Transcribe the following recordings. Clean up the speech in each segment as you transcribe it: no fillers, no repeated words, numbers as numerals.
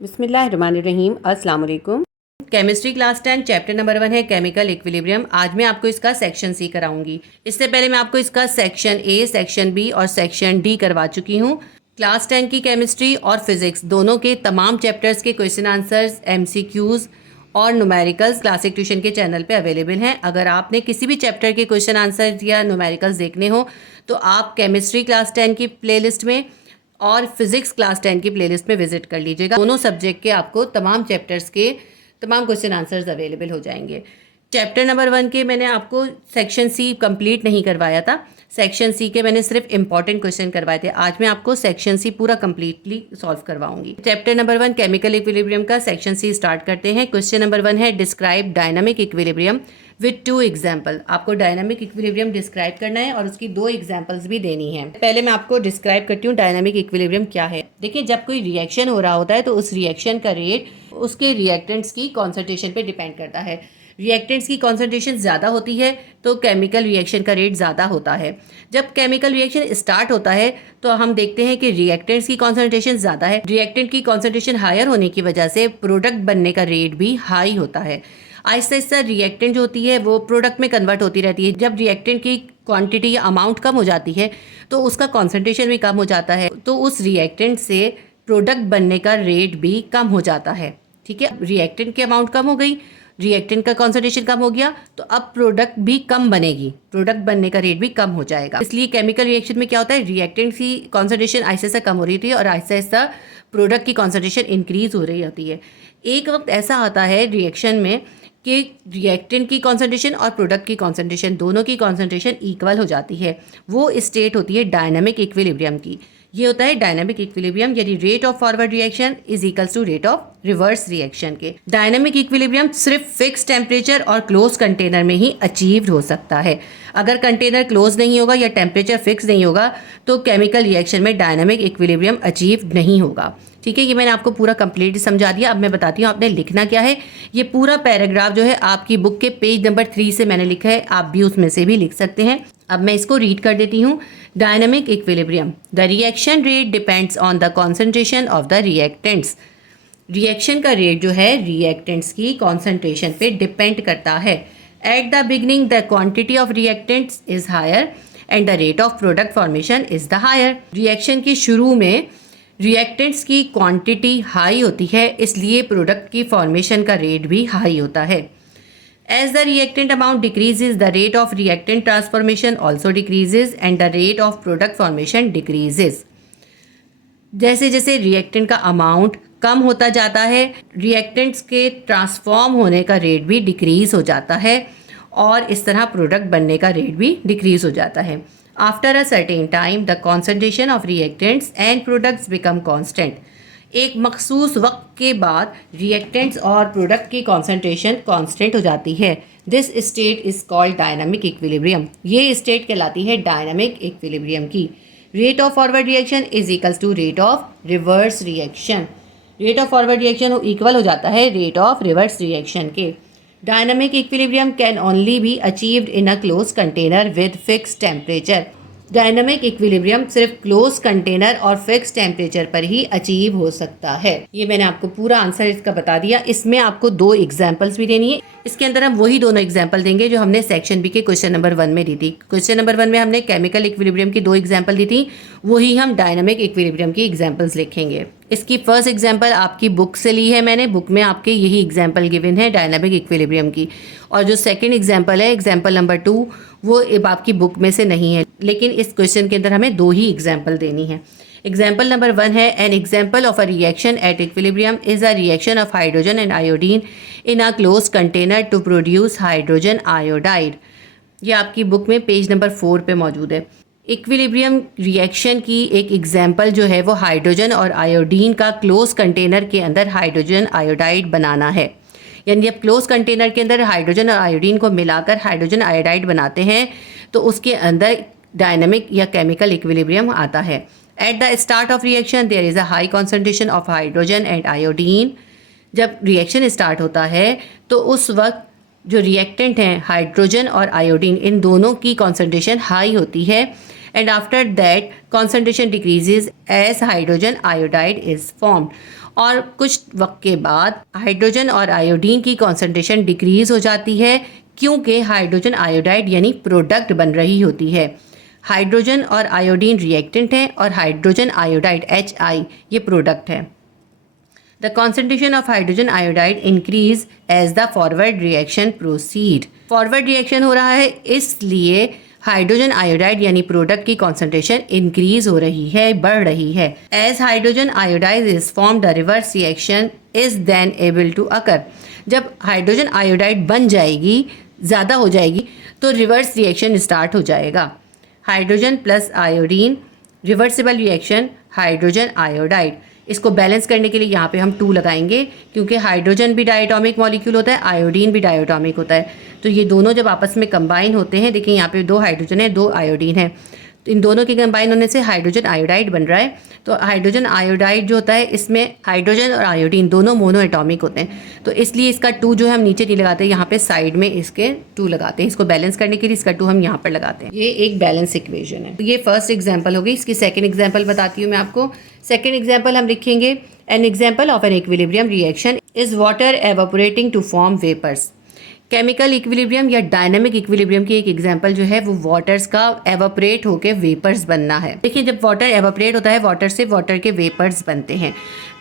बिस्मिल्लाहिर्रहमानिर्रहीम। अस्सलाम वालेकुम। केमिस्ट्री क्लास 10 चैप्टर नंबर 1 है केमिकल इक्विलिब्रियम। आज मैं आपको इसका सेक्शन सी कराऊंगी। इससे पहले मैं आपको इसका सेक्शन ए, सेक्शन बी और सेक्शन डी करवा चुकी हूँ। क्लास 10 की केमिस्ट्री और फिजिक्स दोनों के तमाम चैप्टर्स के क्वेश्चन आंसर्स, MCQs और न्यूमेरिकल्स क्लासिक ट्यूशन के चैनल पे अवेलेबल हैं। अगर आपने किसी भी चैप्टर के क्वेश्चन आंसर या न्यूमेरिकल्स देखने हो तो आप केमिस्ट्री क्लास 10 की प्लेलिस्ट में और फिजिक्स क्लास 10 की प्लेलिस्ट में विजिट कर लीजिएगा। दोनों सब्जेक्ट के आपको तमाम चैप्टर्स के तमाम क्वेश्चन आंसर्स अवेलेबल हो जाएंगे। चैप्टर नंबर 1 के मैंने आपको सेक्शन सी कंप्लीट नहीं करवाया था। सेक्शन सी के मैंने सिर्फ इंपॉर्टेंट क्वेश्चन करवाए थे। आज मैं आपको सेक्शन सी पूरा कंप्लीटली सॉल्व करवाऊंगी। चैप्टर नंबर 1 केमिकल इक्विलिब्रियम का सेक्शन सी स्टार्ट करते हैं। क्वेश्चन नंबर 1 है describe dynamic equilibrium with 2 example. आपको डायनामिक इक्विलिब्रियम डिस्क्राइब करना है और उसकी 2 एग्जाम्पल्स भी देनी है। पहले मैं आपको डिस्क्राइब करती हूँ डायनामिक इक्विलिब्रियम क्या है। देखिए, जब कोई रिएक्शन हो रहा होता है तो उस रिएक्शन का रेट उसके रिएक्टेंट्स की कॉन्सेंट्रेशन पे डिपेंड करता है। रिएक्टेंट्स की कॉन्सेंट्रेशन ज़्यादा होती है तो केमिकल रिएक्शन का रेट ज़्यादा होता है। जब केमिकल रिएक्शन स्टार्ट होता है तो हम देखते हैं कि रिएक्टेंट्स की कॉन्सेंट्रेशन ज़्यादा है। रिएक्टेंट की कॉन्सेंट्रेशन हायर होने की वजह से प्रोडक्ट बनने का रेट भी हाई होता है। आहिस्ता आहिस्ता रिएक्टेंट जो होती है वो प्रोडक्ट में कन्वर्ट होती रहती है। जब रिएक्टेंट की क्वांटिटी या अमाउंट कम हो जाती है तो उसका कॉन्सेंट्रेशन भी कम हो जाता है, तो उस रिएक्टेंट से प्रोडक्ट बनने का रेट भी कम हो जाता है। ठीक है, रिएक्टेंट की अमाउंट कम हो गई, रिएक्टेंट का कॉन्सेंट्रेशन कम हो गया तो अब प्रोडक्ट भी कम बनेगी, प्रोडक्ट बनने का रेट भी कम हो जाएगा। इसलिए केमिकल रिएक्शन में क्या होता है, रिएक्टेंट की कॉन्सेंट्रेशन आहिस्ता आहिस्ता कम हो रही होती है और आहिस्ता आहिस्ता प्रोडक्ट की कॉन्सेंट्रेशन इंक्रीज हो रही होती है। एक वक्त ऐसा आता है रिएक्शन में कि रिएक्टेंट की कॉन्सेंट्रेशन और प्रोडक्ट की कॉन्सेंट्रेशन दोनों की कॉन्सेंट्रेशन इक्वल हो जाती है। वो स्टेट होती है डायनामिक इक्विलिब्रियम की। ये होता है डायनामिक इक्विलिब्रियम, यानी rate of forward reaction is equals to rate of reverse reaction के। डायनामिक इक्विलिब्रियम सिर्फ फिक्स टेम्परेचर और क्लोज कंटेनर में ही अचीव्ड हो सकता है। अगर कंटेनर क्लोज नहीं होगा या टेम्परेचर फिक्स नहीं होगा तो केमिकल रिएक्शन में डायनामिक इक्विलिब्रियम अचीव नहीं होगा। ठीक है, ये मैंने आपको पूरा कंप्लीट समझा दिया। अब मैं बताती हूँ आपने लिखना क्या है। ये पूरा पैराग्राफ जो है आपकी बुक के पेज नंबर 3 से मैंने लिखा है, आप भी उसमें से भी लिख सकते हैं। अब मैं इसको रीड कर देती हूँ। Dynamic equilibrium, the reaction rate depends on the concentration of the reactants. Reaction का रेट जो है रिएक्टेंट्स की कॉन्सेंट्रेशन पे डिपेंड करता है। At the beginning the quantity of reactants is higher and the rate of product formation is the higher. रिएक्शन के शुरू में रिएक्टेंट्स की क्वांटिटी हाई होती है, इसलिए प्रोडक्ट की फॉर्मेशन का रेट भी हाई होता है। As the reactant amount decreases the rate of reactant transformation also decreases and the rate of product formation decreases. जैसे जैसे रिएक्टेंट का अमाउंट कम होता जाता है, रिएक्टेंट्स के ट्रांसफॉर्म होने का रेट भी डिक्रीज हो जाता है और इस तरह प्रोडक्ट बनने का रेट भी डिक्रीज हो जाता है। After a certain time, the concentration of reactants and products become constant. एक मखसूस वक्त के बाद रिएक्टेंट्स और प्रोडक्ट की कॉन्सेंट्रेशन कांस्टेंट हो जाती है। This state is called dynamic equilibrium. ये स्टेट कहलाती है डायनामिक इक्विलिब्रियम की। Rate of forward reaction is equals to rate of reverse reaction. Rate of forward reaction equal हो जाता है रेट ऑफ रिवर्स रिएक्शन के। Dynamic equilibrium can only be achieved in a closed container with fixed temperature. Dynamic equilibrium सिर्फ close container और fix temperature पर ही achieve हो सकता है। ये मैंने आपको पूरा आंसर इसका बता दिया। इसमें आपको 2 एग्जाम्पल्स भी देनी है। इसके अंदर हम वही दोनों एग्जाम्पल देंगे जो हमने सेक्शन बी के क्वेश्चन नंबर 1 में दी थी। क्वेश्चन नंबर 1 में हमने केमिकल इक्विलिब्रियम की 2 एग्जाम्पल दी थी, वही हम डायनामिक इक्विलिब्रियम की एग्जाम्पल्स लिखेंगे। इसकी फर्स्ट एग्जाम्पल आपकी बुक से ली है मैंने, बुक में आपके यही एग्जाम्पल गिवन है डायनामिक इक्विलिब्रियम की। और जो सेकंड एग्जाम्पल है, एग्जाम्पल नंबर 2, वो आपकी बुक में से नहीं है, लेकिन इस क्वेश्चन के अंदर हमें 2 ही एग्जाम्पल देनी है। एग्जाम्पल नंबर 1 है, an example of a reaction at equilibrium is a reaction of hydrogen and iodine in a close container to produce hydrogen iodide. ये आपकी बुक में पेज नंबर 4 पे मौजूद है। इक्विलिब्रियम रिएक्शन की एक एग्जाम्पल जो है वो हाइड्रोजन और आयोडीन का क्लोज कंटेनर के अंदर हाइड्रोजन आयोडाइड बनाना है। यानी जब क्लोज कंटेनर के अंदर हाइड्रोजन और आयोडीन को मिलाकर हाइड्रोजन आयोडाइड बनाते हैं तो उसके अंदर डायनामिक या केमिकल इक्विलिब्रियम आता है। At the start of reaction there is a high concentration of hydrogen and iodine. जब रिएक्शन स्टार्ट होता है तो उस वक्त जो रिएक्टेंट हैं हाइड्रोजन और आयोडीन, इन दोनों की कॉन्सेंट्रेशन हाई होती है and after that concentration decreases as hydrogen iodide is formed। और कुछ वक्त के बाद हाइड्रोजन और आयोडीन की कॉन्सेंट्रेशन डिक्रीज हो जाती है, क्योंकि हाइड्रोजन आयोडाइड यानी प्रोडक्ट बन रही होती है। हाइड्रोजन और आयोडीन रिएक्टेंट है और हाइड्रोजन आयोडाइड HI ये प्रोडक्ट है। The concentration of hydrogen iodide increase as the forward reaction proceed. Forward reaction हो रहा है, इसलिए हाइड्रोजन आयोडाइड यानी प्रोडक्ट की कॉन्सेंट्रेशन इंक्रीज हो रही है, बढ़ रही है। As hydrogen iodide is formed, the reverse reaction is then able to occur. जब हाइड्रोजन आयोडाइड बन जाएगी, ज़्यादा हो जाएगी, तो रिवर्स रिएक्शन स्टार्ट हो जाएगा। Hydrogen plus iodine reversible reaction hydrogen iodide. इसको बैलेंस करने के लिए यहाँ पे हम 2 लगाएंगे, क्योंकि हाइड्रोजन भी डायटोमिक मॉलिक्यूल होता है, आयोडीन भी डायटोमिक होता है। तो ये दोनों जब आपस में कंबाइन होते हैं, देखिए यहाँ पे 2 हाइड्रोजन है, 2 आयोडीन है, तो इन दोनों के कंबाइन होने से हाइड्रोजन आयोडाइड बन रहा है। तो हाइड्रोजन आयोडाइड जो होता है, इसमें हाइड्रोजन और आयोडीन दोनों मोनो एटॉमिक होते हैं, तो इसलिए इसका 2 जो है हम नीचे नहीं लगाते, यहाँ पे साइड में इसके 2 लगाते हैं। इसको बैलेंस करने के लिए इसका 2 हम यहाँ पर लगाते हैं। ये एक बैलेंस इक्वेशन है। तो ये फर्स्ट एग्जाम्पल होगी। इसकी सेकेंड एग्जाम्पल बताती हूँ मैं आपको। सेकेंड एग्जाम्पल हम लिखेंगे, an example of an equilibrium reaction is water evaporating to form vapours. Chemical equilibrium या डायनामिक इक्विलिब्रियम की एक एग्जांपल जो है वो वाटर्स का एवापोरेट होकर वेपर्स बनना है। देखिए, जब वाटर एवापोरेट होता है, वाटर से वाटर के वेपर्स बनते हैं।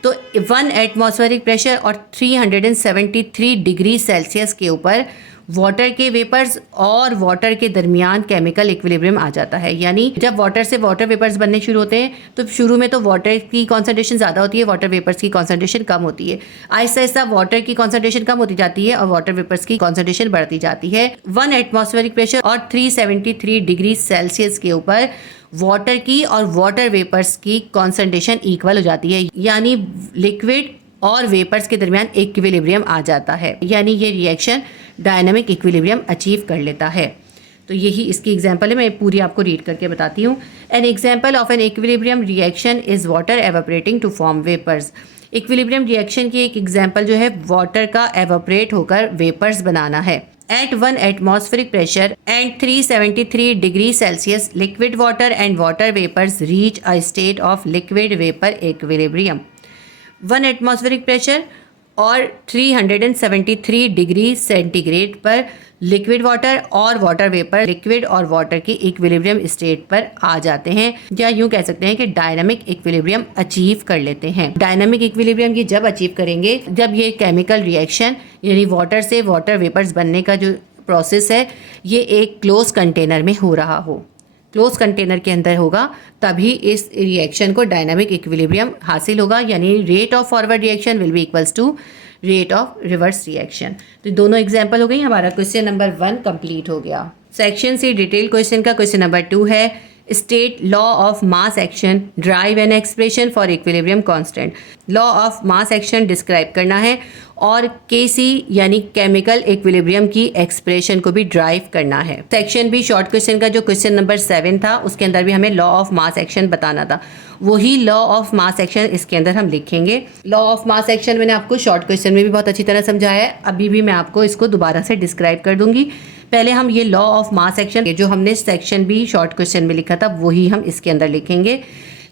तो 1 एटमॉस्फेरिक प्रेशर और 373 डिग्री सेल्सियस के ऊपर वाटर के वेपर्स और वाटर के दरमियान केमिकल इक्विलिब्रियम आ जाता है। यानी जब वाटर से वाटर वेपर्स बनने शुरू होते हैं, तो शुरू में तो वाटर की कॉन्सेंट्रेशन ज़्यादा होती है, वाटर वेपर्स की कॉन्सेंट्रेशन कम होती है। आहिस्ता आहिस्ता वाटर की कॉन्सेंट्रेशन कम होती जाती है और वाटर वेपर्स की कॉन्सेंट्रेशन बढ़ती जाती है। 1 एटमॉस्फेरिक प्रेशर और 373 डिग्री सेल्सियस के ऊपर वाटर की और वाटर वेपर्स की कॉन्सेंट्रेशन इक्वल हो जाती है, यानी लिक्विड और वेपर्स के दरमियान इक्विलिब्रियम आ जाता है, यानी ये रिएक्शन डायनामिक इक्विलिब्रियम अचीव कर लेता है। तो यही इसकी एग्जांपल है, मैं पूरी आपको रीड करके बताती हूँ। An example of an equilibrium reaction is water evaporating to form vapours. Equilibrium reaction की एक एग्जांपल जो है वाटर का एवापोरेट होकर वेपर्स बनाना है। At 1 atmospheric pressure and 373 degree Celsius, liquid water and water vapors reach a state of liquid vapor equilibrium. 1 atmospheric pressure और 373 degree centigrade पर liquid water और वाटर वेपर लिक्विड और water की equilibrium state पर आ जाते हैं, या यूं कह सकते हैं कि डायनामिक इक्विलिब्रियम अचीव कर लेते हैं। डायनामिक इक्विलिब्रियम ये जब अचीव करेंगे जब ये केमिकल रिएक्शन यानी वाटर से वाटर वेपर्स बनने का जो प्रोसेस है ये एक क्लोज कंटेनर में हो रहा हो, क्लोज कंटेनर के अंदर होगा, तभी इस रिएक्शन को डायनामिक इक्विलिब्रियम हासिल होगा, यानी rate of forward reaction will be equals to rate of reverse reaction. तो दोनों एग्जांपल हो गई। हमारा क्वेश्चन नंबर 1 कंप्लीट हो गया। सेक्शन सी डिटेल क्वेश्चन का क्वेश्चन नंबर 2 है, state law of mass action, drive an expression for equilibrium constant. Law of mass action describe करना है और केसी यानी केमिकल इक्विलिब्रियम की एक्सप्रेशन को भी ड्राइव करना है। सेक्शन बी शॉर्ट क्वेश्चन का जो क्वेश्चन नंबर 7 था उसके अंदर भी हमें लॉ ऑफ मास एक्शन बताना था, वही लॉ ऑफ मास एक्शन इसके अंदर हम लिखेंगे। लॉ ऑफ मास एक्शन मैंने आपको शॉर्ट क्वेश्चन में भी बहुत अच्छी तरह समझाया है, अभी भी मैं आपको इसको दोबारा से डिस्क्राइब कर दूंगी। पहले हम ये लॉ ऑफ मास एक्शन जो हमने सेक्शन बी शॉर्ट क्वेश्चन में लिखा था वही हम इसके अंदर लिखेंगे,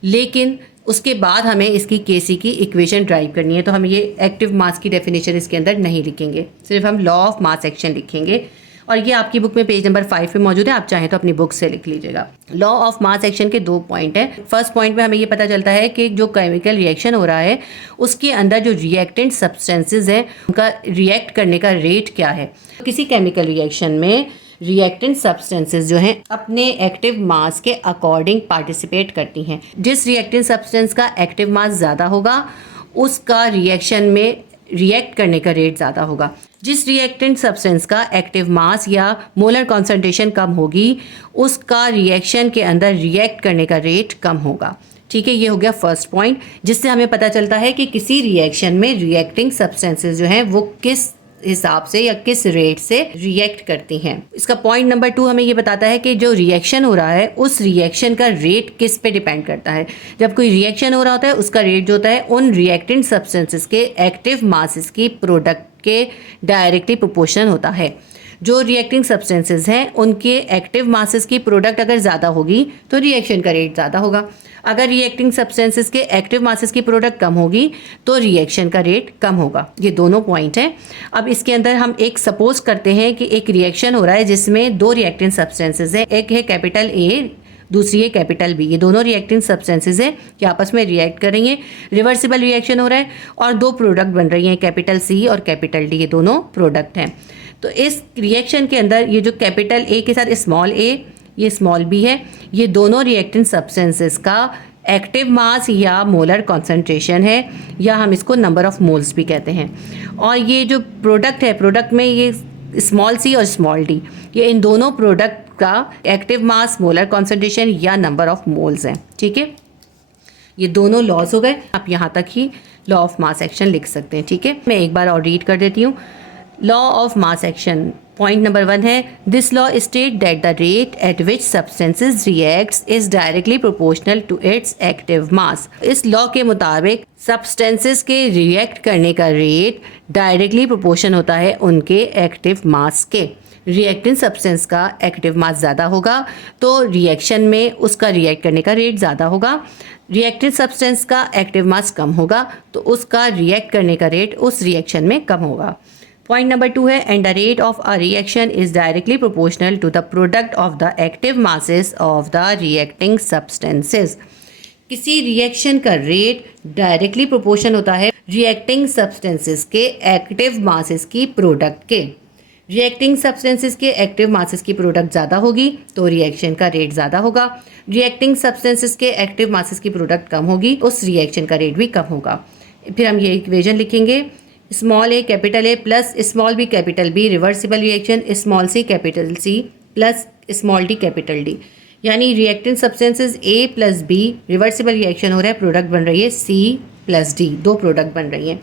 लेकिन उसके बाद हमें इसकी केसी की इक्वेशन ड्राइव करनी है, तो हम ये एक्टिव मास की डेफिनेशन इसके अंदर नहीं लिखेंगे, सिर्फ हम लॉ ऑफ मास एक्शन लिखेंगे। और ये आपकी बुक में पेज नंबर 5 पे मौजूद है, आप चाहें तो अपनी बुक से लिख लीजिएगा। लॉ ऑफ मास एक्शन के 2 पॉइंट हैं। फर्स्ट पॉइंट में हमें ये पता चलता है कि जो केमिकल रिएक्शन हो रहा है उसके अंदर जो रिएक्टेंट सब्सटेंसेज हैं उनका रिएक्ट करने का रेट क्या है। किसी केमिकल रिएक्शन में रिएक्टेंट सब्सटेंसेस जो हैं अपने एक्टिव मास के अकॉर्डिंग पार्टिसिपेट करती हैं। जिस रिएक्टेंट सब्सटेंस का एक्टिव मास ज़्यादा होगा उसका रिएक्शन में रिएक्ट करने का रेट ज़्यादा होगा। जिस रिएक्टेंट सब्सटेंस का एक्टिव मास या मोलर कॉन्सेंट्रेशन कम होगी उसका रिएक्शन के अंदर रिएक्ट करने का रेट कम होगा। ठीक है, ये हो गया फर्स्ट पॉइंट, जिससे हमें पता चलता है कि किसी रिएक्शन में रिएक्टिंग सब्सटेंसेस जो हैं वो किस हिसाब से या किस रेट से रिएक्ट करती हैं। इसका पॉइंट नंबर 2 हमें ये बताता है कि जो रिएक्शन हो रहा है उस रिएक्शन का रेट किस पे डिपेंड करता है। जब कोई रिएक्शन हो रहा होता है उसका रेट जो होता है उन रिएक्टेंट सब्सटेंसेस के एक्टिव मासेस की प्रोडक्ट के डायरेक्टली प्रोपोर्शनल होता है। जो रिएक्टिंग सब्सटेंसेस हैं उनके एक्टिव मासेस की प्रोडक्ट अगर ज़्यादा होगी तो रिएक्शन का रेट ज़्यादा होगा। अगर रिएक्टिंग सब्सटेंसेस के एक्टिव मासेस की प्रोडक्ट कम होगी तो रिएक्शन का रेट कम होगा। ये दोनों पॉइंट हैं। अब इसके अंदर हम एक सपोज करते हैं कि एक रिएक्शन हो रहा है जिसमें दो रिएक्टिंग सब्सटेंसेस है, एक है कैपिटल ए, दूसरी है कैपिटल बी। ये दोनों रिएक्टिंग सब्सटेंसेस है कि आपस में रिएक्ट करेंगे, रिवर्सिबल रिएक्शन हो रहा है और दो प्रोडक्ट बन रही हैं, कैपिटल सी और कैपिटल डी, ये दोनों प्रोडक्ट हैं। तो इस रिएक्शन के अंदर ये जो कैपिटल ए के साथ स्मॉल ए, ये स्मॉल बी है, ये दोनों रिएक्टेंट सब्सटेंसेस का एक्टिव मास या मोलर कॉन्सेंट्रेशन है, या हम इसको नंबर ऑफ मोल्स भी कहते हैं। और ये जो प्रोडक्ट है, प्रोडक्ट में ये स्मॉल सी और स्मॉल डी, ये इन दोनों प्रोडक्ट का एक्टिव मास, मोलर कॉन्सेंट्रेशन या नंबर ऑफ मोल्स हैं। ठीक है, ये दोनों लॉज हो गए। आप यहाँ तक ही लॉ ऑफ मास एक्शन लिख सकते हैं। ठीक है, मैं एक बार और रीड कर देती हूँ। Law of mass action point number 1 है, this law state that the rate at which substances reacts is directly proportional to its active mass. इस लॉ के मुताबिक सब्सटेंसेस के रिएक्ट करने का रेट डायरेक्टली प्रोपोर्शन होता है उनके एक्टिव मास के। रिएक्टेंट सब्सटेंस का एक्टिव मास ज़्यादा होगा तो रिएक्शन में उसका रिएक्ट करने का रेट ज़्यादा होगा। रिएक्टेंट सब्सटेंस का एक्टिव मास कम होगा तो उसका रिएक्ट करने का रेट उस रिएक्शन में कम होगा। पॉइंट नंबर 2 है, and the rate of a reaction is directly proportional to the product of the active masses of the reacting substances. किसी रिएक्शन का रेट डायरेक्टली प्रोपोर्शन होता है रिएक्टिंग सब्सटेंसेस के एक्टिव मासेस की product के। Reacting substances के active masses की product ज़्यादा होगी तो रिएक्शन का रेट ज़्यादा होगा। रिएक्टिंग सब्सटेंसेस के एक्टिव मासेस की प्रोडक्ट कम होगी, उस रिएक्शन का रेट भी कम होगा। फिर हम ये इक्वेशन लिखेंगे, small A capital A plus small B capital B, reversible reaction small C capital C plus small D capital D. यानी reactant substances A plus B, reversible reaction हो रहा है, प्रोडक्ट बन रही है सी प्लस डी, दो product बन रही हैं।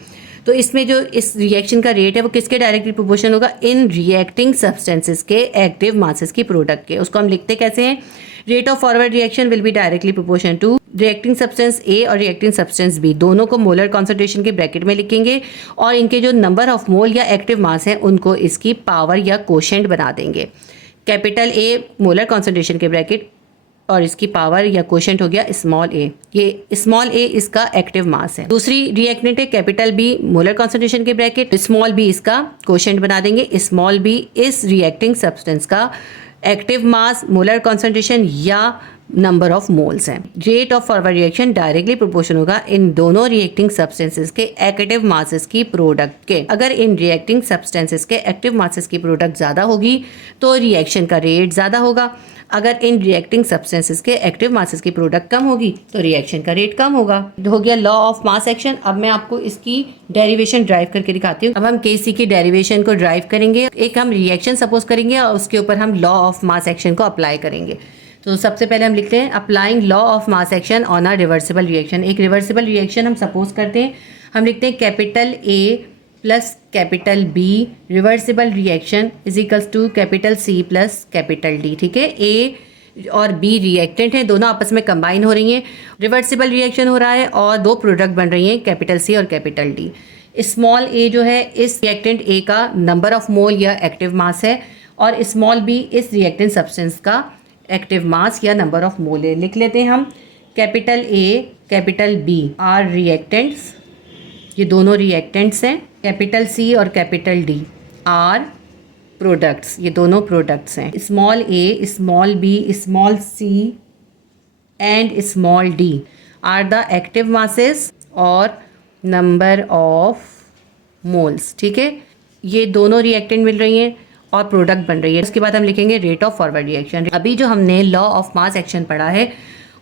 तो इसमें जो इस रिएक्शन का रेट है वो किसके डायरेक्टली प्रोपोर्शनल होगा, इन रिएक्टिंग सब्सटेंसेस के एक्टिव मासेस की प्रोडक्ट के। उसको हम लिखते कैसे हैं, rate of forward reaction will be directly proportional to reacting substance A और रिएक्टिंग सब्सटेंस बी, दोनों को मोलर कॉन्सेंट्रेशन के ब्रैकेट में लिखेंगे और इनके जो नंबर ऑफ मोल या एक्टिव मास हैं उनको इसकी पावर या कोशेंट बना देंगे। कैपिटल ए मोलर कॉन्सेंट्रेशन के ब्रैकेट और इसकी पावर या कोशेंट हो गया स्मॉल ए, ये स्मॉल ए इसका एक्टिव मास है। दूसरी रिएक्टेंट है कैपिटल बी मोलर कॉन्सेंट्रेशन के ब्रैकेट, स्मॉल बी इसका कोशेंट बना देंगे। स्मॉल बी इस रिएक्टिंग सब्सटेंस का एक्टिव मास, मोलर कॉन्सेंट्रेशन या नंबर ऑफ मोल्स हैं। Rate of forward reaction directly proportional होगा इन दोनों रिएक्टिंग सब्सटेंसेस के एक्टिव मासेस की प्रोडक्ट के। अगर इन रिएक्टिंग सब्सटेंसेस के एक्टिव मासेस की प्रोडक्ट ज़्यादा होगी तो रिएक्शन का रेट ज़्यादा होगा। अगर इन रिएक्टिंग सब्सटेंसेस के एक्टिव मासेस की प्रोडक्ट कम होगी तो रिएक्शन का रेट कम होगा। हो गया लॉ ऑफ मास एक्शन। अब मैं आपको इसकी डेरिवेशन ड्राइव करके दिखाती हूँ। अब हम केसी की डेरिवेशन को ड्राइव करेंगे। एक हम रिएक्शन सपोज करेंगे और उसके ऊपर हम लॉ ऑफ मास एक्शन को अप्लाई करेंगे। तो सबसे पहले हम लिखते हैं applying law of mass action on a reversible reaction. एक रिवर्सिबल रिएक्शन हम सपोज करते हैं, हम लिखते हैं capital A plus capital B reversible reaction is equals to capital C plus capital D. ठीक है, ए और बी रिएक्टेंट हैं, दोनों आपस में कंबाइन हो रही हैं, रिवर्सिबल रिएक्शन हो रहा है और दो प्रोडक्ट बन रही हैं कैपिटल सी और कैपिटल डी। स्मॉल ए जो है इस रिएक्टेंट ए का नंबर ऑफ मोल या एक्टिव मास है और स्मॉल बी इस रिएक्टेंट सब्सटेंस का एक्टिव मास या नंबर ऑफ मोल है। लिख लेते हैं हम, capital A capital B are reactants, ये दोनों रिएक्टेंट्स हैं। कैपिटल सी और कैपिटल डी आर प्रोडक्ट्स, ये दोनों प्रोडक्ट्स हैं। Small A, small B, small C and small D are the active masses और नंबर ऑफ मोल्स। ठीक है, ये दोनों रिएक्टेंट मिल रही हैं और प्रोडक्ट बन रही है। उसके बाद हम लिखेंगे रेट ऑफ फॉरवर्ड रिएक्शन। अभी जो हमने लॉ ऑफ मास एक्शन पढ़ा है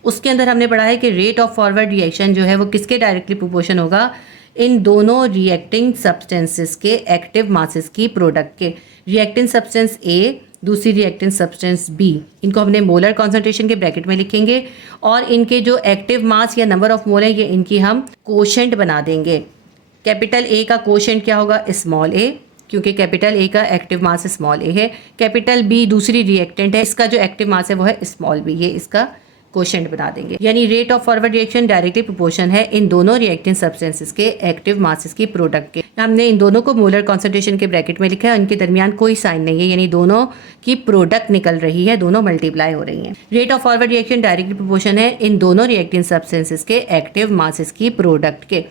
उसके अंदर हमने पढ़ा है कि रेट ऑफ फॉरवर्ड रिएक्शन जो है वो किसके डायरेक्टली प्रोपोर्शन होगा, इन दोनों रिएक्टिंग सब्सटेंसेस के एक्टिव मासेस की प्रोडक्ट के। रिएक्टिंग सब्सटेंस ए, दूसरी रिएक्टिंग सब्सटेंस बी, इनको हमने मोलर कॉन्सेंट्रेशन के ब्रैकेट में लिखेंगे और इनके जो एक्टिव मास या नंबर ऑफ मोल है ये इनकी हम कोशेंट बना देंगे। कैपिटल ए का कोशेंट क्या होगा, स्मॉल ए, क्योंकि कैपिटल ए का एक्टिव मास स्मॉल ए है। कैपिटल बी दूसरी रिएक्टेंट है, इसका जो एक्टिव मास है वो है स्मॉल बी, ये इसका कोशेंट बना देंगे। यानी rate of forward reaction directly proportion है इन दोनों रिएक्टिंग सब्सटेंसेस के एक्टिव मासेस की प्रोडक्ट के। हमने इन दोनों को मोलर कॉन्सेंट्रेशन के ब्रैकेट में लिखा है, उनके दरमियान कोई साइन नहीं है, यानी दोनों की प्रोडक्ट निकल रही है, दोनों मल्टीप्लाई हो रही हैं। Rate of forward reaction directly proportion है इन दोनों रिएक्टिंग सब्सटेंसेस के एक्टिव मासेस की प्रोडक्ट के।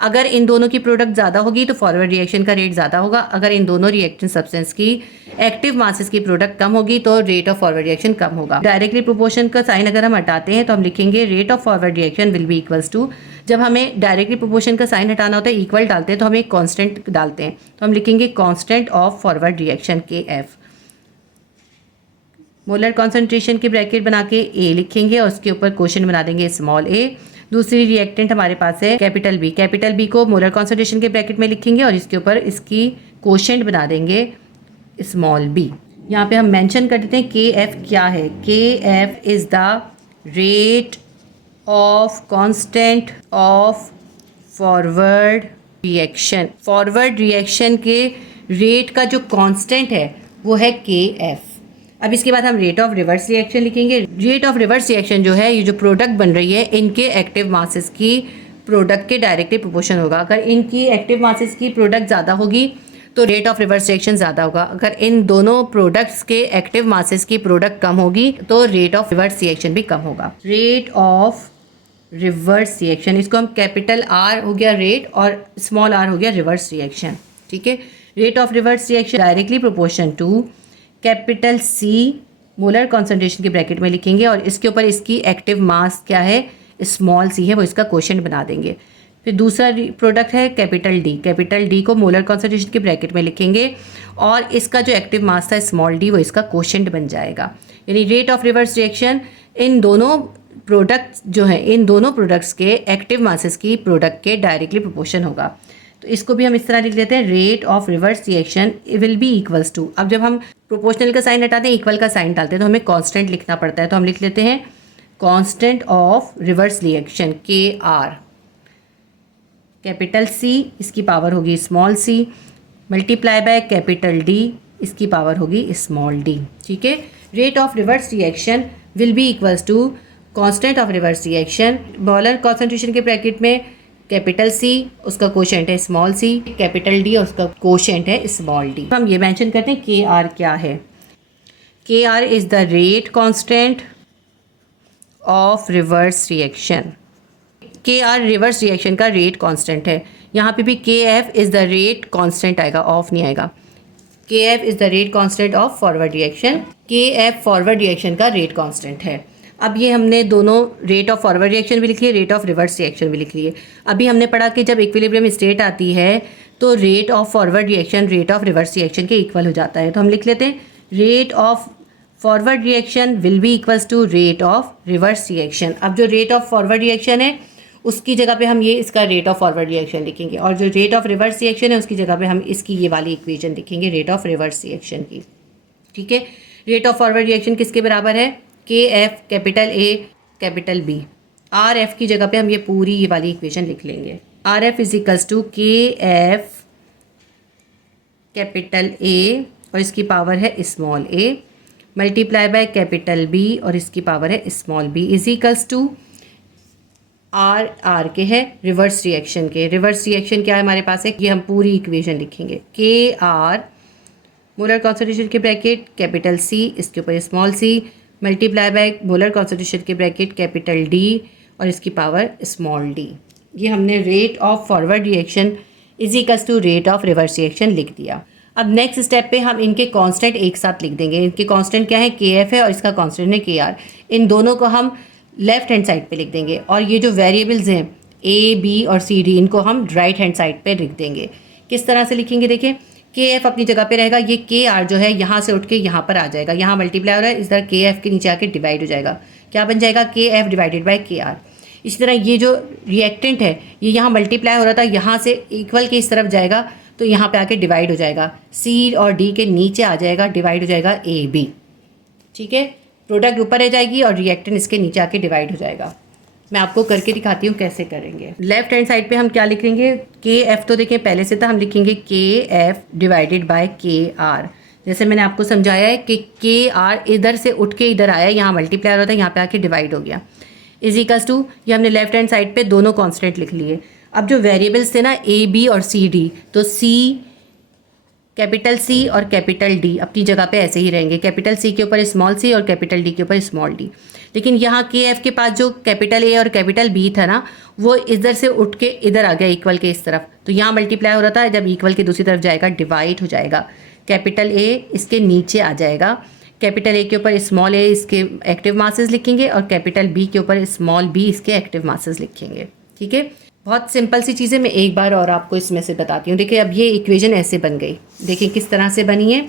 अगर इन दोनों की प्रोडक्ट ज़्यादा होगी तो फॉरवर्ड रिएक्शन का रेट ज़्यादा होगा। अगर इन दोनों रिएक्टिंग सब्सटेंस की एक्टिव मासेस की प्रोडक्ट कम होगी तो रेट ऑफ फॉरवर्ड रिएक्शन कम होगा। डायरेक्टली प्रोपोर्शन का साइन अगर हम हटाते हैं तो हम लिखेंगे rate of forward reaction will be equals to, जब हमें डायरेक्टली प्रोपोर्शन का साइन हटाना होता है इक्वल डालते हैं तो हम एक कांस्टेंट डालते हैं, तो हम लिखेंगे constant of forward reaction KF। Molar concentration के ब्रैकेट बना के A लिखेंगे और उसके ऊपर क्वोशेंट बना देंगे स्मॉल a। दूसरी रिएक्टेंट हमारे पास है कैपिटल B। कैपिटल B को मोलर कॉन्सेंट्रेशन के ब्रैकेट में लिखेंगे और इसके ऊपर इसकी क्वोशेंट बना देंगे स्मॉल b। यहाँ पे हम मेंशन कर देते हैं KF क्या है। KF is the rate of constant of forward reaction. Forward reaction के रेट का जो कांस्टेंट है वो है KF। अब इसके बाद हम रेट ऑफ रिवर्स रिएक्शन लिखेंगे। रेट ऑफ रिवर्स रिएक्शन जो है, ये जो प्रोडक्ट बन रही है इनके एक्टिव मासेस की प्रोडक्ट के डायरेक्टली प्रोपोर्शन होगा। अगर इनकी एक्टिव मासेस की प्रोडक्ट ज़्यादा होगी तो रेट ऑफ रिवर्स रिएक्शन ज़्यादा होगा। अगर इन दोनों प्रोडक्ट्स के एक्टिव मासेस की प्रोडक्ट कम होगी तो रेट ऑफ रिवर्स रिएक्शन भी कम होगा। रेट ऑफ रिवर्स रिएक्शन, इसको हम कैपिटल R हो गया रेट और स्मॉल r हो गया रिवर्स रिएक्शन। ठीक है, rate of reverse reaction directly proportion to capital C molar concentration के ब्रैकेट में लिखेंगे और इसके ऊपर इसकी एक्टिव मास क्या है स्मॉल c है, वो इसका क्वोशेंट बना देंगे। फिर दूसरा प्रोडक्ट है कैपिटल D। कैपिटल D को मोलर कॉन्सेंट्रेशन के ब्रैकेट में लिखेंगे और इसका जो एक्टिव मास था स्मॉल d वो इसका क्वोशेंट बन जाएगा। यानी rate of reverse reaction in दोनों प्रोडक्ट्स जो है, इन दोनों प्रोडक्ट्स के एक्टिव मासेस की प्रोडक्ट के डायरेक्टली प्रोपोर्शन होगा। तो इसको भी हम इस तरह लिख लेते हैं, rate of reverse reaction will be equals to. अब जब हम प्रोपोर्शनल का साइन हटाते हैं इक्वल का साइन डालते हैं तो हमें कांस्टेंट लिखना पड़ता है, तो हम लिख लेते हैं constant of reverse reaction KR। Capital C इसकी पावर होगी small c multiply by capital D इसकी पावर होगी स्मॉल d। ठीक है, rate of reverse reaction will be equals to constant of reverse reaction molar concentration के bracket में capital C उसका quotient है स्मॉल c, कैपिटल D उसका quotient है स्मॉल d। हम ये मेंशन करते हैं KR क्या है। KR is the rate constant of reverse reaction. KR reverse reaction का रेट कांस्टेंट है। यहाँ पे भी KF is the rate constant आएगा, ऑफ नहीं आएगा। KF is the rate constant of forward reaction. KF forward reaction का रेट कांस्टेंट है। अब ये हमने दोनों रेट ऑफ फॉरवर्ड रिएक्शन भी लिख लिए, रेट ऑफ रिवर्स रिएक्शन भी लिख लिए। अभी हमने पढ़ा कि जब इक्विलिब्रियम स्टेट आती है तो rate of forward reaction rate of reverse reaction के इक्वल हो जाता है। तो हम लिख लेते हैं rate of forward reaction will be equals to rate of reverse reaction. अब जो रेट ऑफ फॉरवर्ड रिएक्शन है उसकी जगह पे हम ये इसका रेट ऑफ फॉरवर्ड रिएक्शन लिखेंगे और जो रेट ऑफ रिवर्स रिएक्शन है उसकी जगह पे हम इसकी ये वाली इक्वेशन लिखेंगे रेट ऑफ रिवर्स रिएक्शन की। ठीक है, रेट ऑफ फॉरवर्ड रिएक्शन किसके बराबर है KF capital A capital B। RF की जगह पे हम ये पूरी ये वाली इक्वेशन लिख लेंगे। RF is equals to KF capital A और इसकी पावर है small a multiply by capital B और इसकी पावर है small b is equals to R के है रिवर्स रिएक्शन के। रिवर्स रिएक्शन क्या है हमारे पास है, ये हम पूरी इक्वेशन लिखेंगे। KR मोलर कॉन्सेंट्रेशन के ब्रैकेट कैपिटल C इसके ऊपर small c multiply by molar concentration के ब्रैकेट कैपिटल D और इसकी पावर स्मॉल d। ये हमने rate of forward reaction is equals to rate of reverse reaction लिख दिया। अब नेक्स्ट स्टेप पे हम इनके कांस्टेंट एक साथ लिख देंगे। इनके कांस्टेंट क्या है KF है और इसका कांस्टेंट है KR। इन दोनों को हम लेफ्ट हैंड साइड पे लिख देंगे और ये जो वेरिएबल्स हैं A B और C D इनको हम राइट हैंड साइड पे लिख देंगे। किस तरह से लिखेंगे देखिए, KF अपनी जगह पे रहेगा, ये KR जो है यहाँ से उठ के यहाँ पर आ जाएगा, यहाँ मल्टीप्लाई हो रहा है इस तरह KF के नीचे आके डिवाइड हो जाएगा। क्या बन जाएगा KF डिवाइडेड बाय KR। इसी तरह ये जो रिएक्टेंट है ये यहाँ मल्टीप्लाई हो रहा था, यहाँ से इक्वल के इस तरफ जाएगा तो यहाँ पे आके डिवाइड हो जाएगा, C और D के नीचे आ जाएगा, डिवाइड हो जाएगा AB। ठीक है, प्रोडक्ट ऊपर रह जाएगी और रिएक्टेंट इसके नीचे आके डिवाइड हो जाएगा। मैं आपको करके दिखाती हूँ कैसे करेंगे। लेफ्ट हैंड साइड पे हम क्या लिखेंगे, KF तो देखिए पहले से था, हम लिखेंगे KF डिवाइडेड बाय KR। जैसे मैंने आपको समझाया है कि के आर इधर से उठ के इधर आया, यहाँ मल्टीप्लाई होता है, यहाँ पे आके डिवाइड हो गया, इज इक्वल्स टू, ये हमने लेफ्ट हैंड साइड पे दोनों कांस्टेंट लिख लिए। अब जो वेरिएबल्स थे ना ए बी और सी डी, तो सी, कैपिटल सी और कैपिटल डी अपनी जगह पे ऐसे ही रहेंगे, कैपिटल सी के ऊपर स्मॉल सी और कैपिटल डी के ऊपर स्मॉल डी। लेकिन यहाँ के एफ के पास जो कैपिटल ए और कैपिटल बी था ना, वो इधर से उठ के इधर आ गया इक्वल के इस तरफ, तो यहाँ मल्टीप्लाई हो रहा था, जब इक्वल के दूसरी तरफ जाएगा डिवाइड हो जाएगा, कैपिटल ए इसके नीचे आ जाएगा, कैपिटल ए के ऊपर स्मॉल ए इसके एक्टिव मासेस लिखेंगे और कैपिटल बी के ऊपर स्मॉल बी इसके एक्टिव मासेस लिखेंगे। ठीक है, बहुत सिंपल सी चीज़ें मैं एक बार और आपको इसमें से बताती हूँ। देखिए अब ये इक्वेशन ऐसे बन गई, देखिए किस तरह से बनी है।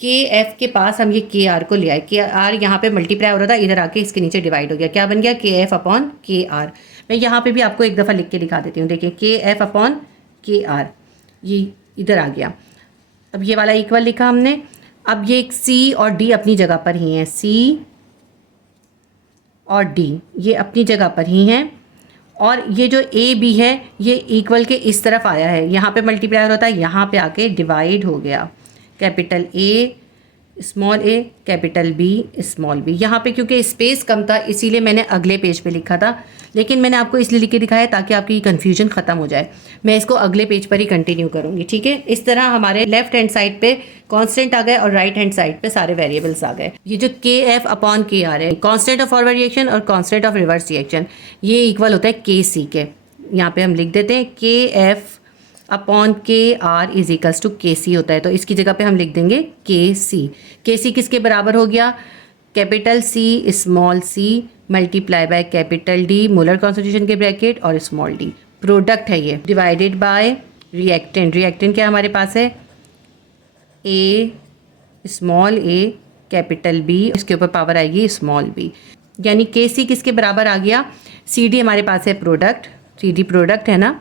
के एफ के पास हम ये के आर को ले आए, के आर यहाँ पे मल्टीप्लाई हो रहा था, इधर आके इसके नीचे डिवाइड हो गया, क्या बन गया, के एफ अपॉन के आर। मैं यहाँ पे भी आपको एक दफ़ा लिख के दिखा देती हूँ, देखिए के एफ अपॉन के आर, ये इधर आ गया। अब ये वाला इक्वल लिखा हमने। अब ये सी और डी अपनी जगह पर ही हैं, सी और डी ये अपनी जगह पर ही हैं, और ये जो ए बी है ये इक्वल के इस तरफ आया है, यहाँ पे मल्टीप्लाई होता है, यहाँ पे आके डिवाइड हो गया, capital A small A capital B small B. यहाँ पे क्योंकि स्पेस कम था इसीलिए मैंने अगले पेज पे लिखा था, लेकिन मैंने आपको इसलिए लिख के दिखाया ताकि आपकी कन्फ्यूजन ख़त्म हो जाए। मैं इसको अगले पेज पर ही कंटिन्यू करूँगी। ठीक है, इस तरह हमारे लेफ्ट हैंड साइड पे कांस्टेंट आ गए और राइट हैंड साइड पे सारे वेरिएबल्स आ गए। ये जो के एफ अपॉन के आर है, कांस्टेंट ऑफ फॉरवर्ड रिएक्शन और कांस्टेंट ऑफ रिवर्स रिएक्शन, ये इक्वल होता है के सी के। यहाँ पे हम लिख देते हैं के एफ अपॉन के आर इज इक्वल्स टू के सी होता है, तो इसकी जगह पे हम लिख देंगे के सी। के सी किसके बराबर हो गया, capital C small C multiply by capital D, molar concentration के ब्रैकेट और स्मॉल डी, प्रोडक्ट है ये, डिवाइडेड बाय रिएक्टेंट। रिएक्टेंट क्या हमारे पास है, ए स्मॉल ए कैपिटल बी, इसके ऊपर पावर आएगी स्मॉल बी, यानी के सी किसके बराबर आ गया, सी डी हमारे पास है प्रोडक्ट, सी डी प्रोडक्ट है ना,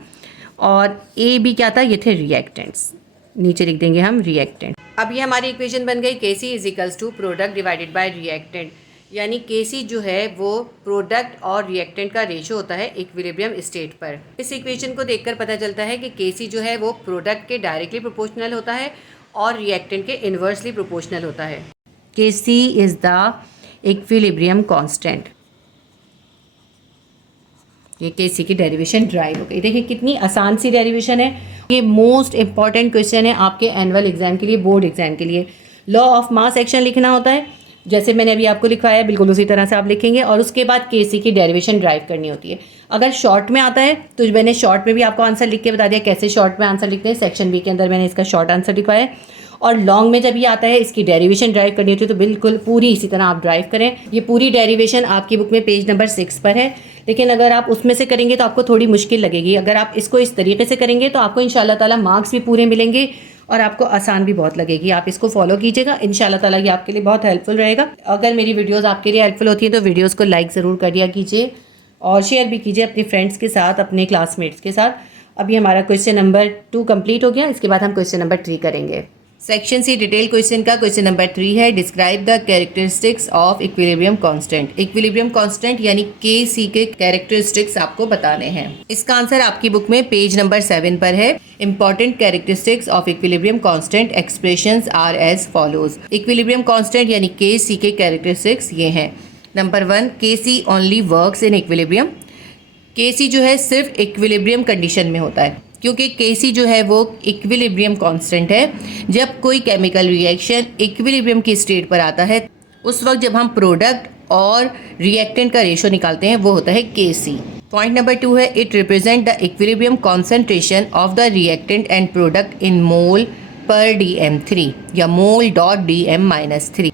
और ए बी क्या था, ये थे रिएक्टेंट्स, नीचे लिख देंगे हम रिएक्टेंट। अब ये हमारी इक्वेशन बन गई, K C is equals to product divided by reactant, यानी के सी जो है वो प्रोडक्ट और रिएक्टेंट का रेशो होता है इक्विलिब्रियम स्टेट पर। इस इक्वेशन को देखकर पता चलता है कि के सी जो है वो प्रोडक्ट के डायरेक्टली प्रोपोर्शनल होता है और रिएक्टेंट के इन्वर्सली प्रोपोर्शनल होता है। K C is the equilibrium constant. ये के सी की डेरिवेशन ड्राइव हो गई। देखिए कितनी आसान सी डेरिवेशन है। ये मोस्ट इंपॉर्टेंट क्वेश्चन है आपके एनुअल एग्जाम के लिए, बोर्ड एग्जाम के लिए। लॉ ऑफ मास एक्शन लिखना होता है, जैसे मैंने अभी आपको लिखवाया बिल्कुल उसी तरह से आप लिखेंगे, और उसके बाद के सी की डेरिवेशन ड्राइव करनी होती है। अगर शॉर्ट में आता है तो मैंने शॉर्ट में भी आपको आंसर लिख के बता दिया कैसे शॉर्ट में आंसर लिखते हैं, सेक्शन बी के अंदर मैंने इसका शॉर्ट आंसर लिखवाया है। और लॉन्ग में जब ये आता है इसकी डेरिवेशन ड्राइव करनी होती है तो बिल्कुल पूरी इसी तरह आप ड्राइव करें। ये पूरी डेरिवेशन आपकी बुक में पेज नंबर 6 पर है, लेकिन अगर आप उसमें से करेंगे तो आपको थोड़ी मुश्किल लगेगी। अगर आप इसको इस तरीके से करेंगे तो आपको इंशाल्लाह ताला मार्क्स भी पूरे मिलेंगे और आपको आसान भी बहुत लगेगी। आप इसको फॉलो कीजिएगा, इंशाल्लाह ताला ये आपके लिए बहुत हेल्पफुल रहेगा। अगर मेरी वीडियोज़ आपके लिए हेल्पफुल होती है तो वीडियोज़ को लाइक ज़रूर कर दिया कीजिए और शेयर भी कीजिए अपने फ्रेंड्स के साथ, अपने क्लासमेट्स के साथ। अभी हमारा क्वेश्चन नंबर 2 कंप्लीट हो गया, इसके बाद हम क्वेश्चन नंबर 3 करेंगे। सेक्शन सी डिटेल क्वेश्चन का क्वेश्चन नंबर 3 है, describe the characteristics of equilibrium constant. Equilibrium constant यानी के सी के कैरेक्टरिस्टिक्स आपको बताने हैं। इसका आंसर आपकी बुक में पेज नंबर 7 पर है। Important characteristics of equilibrium constant expressions are as follows. Equilibrium constant यानी के सी के कैरेक्टरिस्टिक्स ये हैं। नंबर 1, के सी ओनली वर्क्स इन इक्विलिब्रियम। के सी जो है सिर्फ इक्विलिब्रियम कंडीशन में होता है, क्योंकि के सी जो है वो इक्विलिब्रियम कांस्टेंट है। जब कोई केमिकल रिएक्शन इक्विलिब्रियम की स्टेट पर आता है उस वक्त जब हम प्रोडक्ट और रिएक्टेंट का रेशो निकालते हैं वो होता है के सी। पॉइंट नंबर 2 है, it represent the equilibrium concentration of the reactant and product in mole पर DM3 या मोल डॉट DM-3।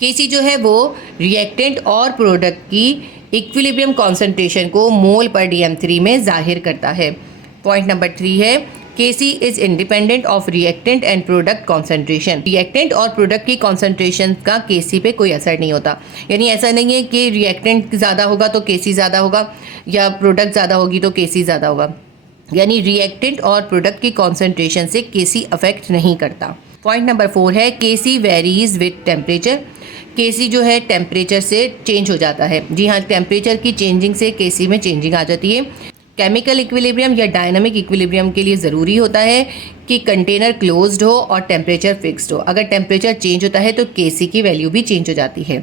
के सी जो है वो रिएक्टेंट और प्रोडक्ट की इक्विलिब्रियम कॉन्सेंट्रेशन को मोल पर DM3 में जाहिर करता है। पॉइंट नंबर 3 है, K C is independent of reactant and product concentration. Reactant और प्रोडक्ट की कॉन्सेंट्रेशन का के सी पे कोई असर नहीं होता, यानी ऐसा नहीं है कि रिएक्टेंट ज़्यादा होगा तो के सी ज़्यादा होगा या प्रोडक्ट ज़्यादा होगी तो के सी ज़्यादा होगा, यानी रिएक्टेंट और प्रोडक्ट की कॉन्सेंट्रेशन से के सी अफेक्ट नहीं करता। पॉइंट नंबर 4 है, K C varies with temperature. के सी जो है टेम्परेचर से चेंज हो जाता है। जी हाँ, टेम्परेचर की चेंजिंग से के सी में चेंजिंग आ जाती है। केमिकल इक्विलिब्रियम या डायनामिक इक्विलिब्रियम के लिए ज़रूरी होता है कि कंटेनर क्लोज्ड हो और टेम्परेचर फिक्स्ड हो। अगर टेम्परेचर चेंज होता है तो Kc की वैल्यू भी चेंज हो जाती है।